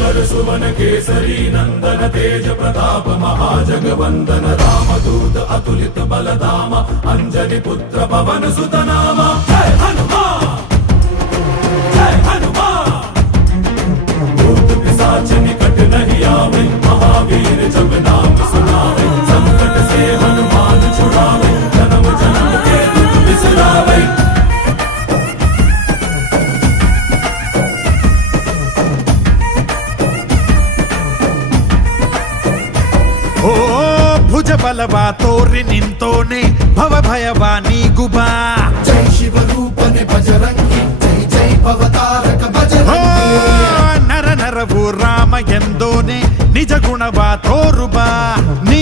भास्कर सुवन केसरी नंदन तेज प्रताप महाजगवंदन रामदूत अतुलित बलधाम अंजनी पुत्र पवन सुत नाम जय हनुमान जय हनुमान। भूत पिशाच निकट नहीं आवे महावीर जब नाम सुनावे संकट से हनुमान छुड़ावे जन्म जन्म के दुख बिसरावे। ಓ ಭುಜ ಬಲವ ತೋರಿ ನಿಂತೋನೆ ಭವ ಭಯವ ನೀಗುಬಾ जय शिव रूपने बजरंगी जय जय भवतारक बजरंगी। ನರ ನರವು ರಾಮ ಎಂದೋನೆ ನಿಜ ಗುಣವ ತೋರುಬಾ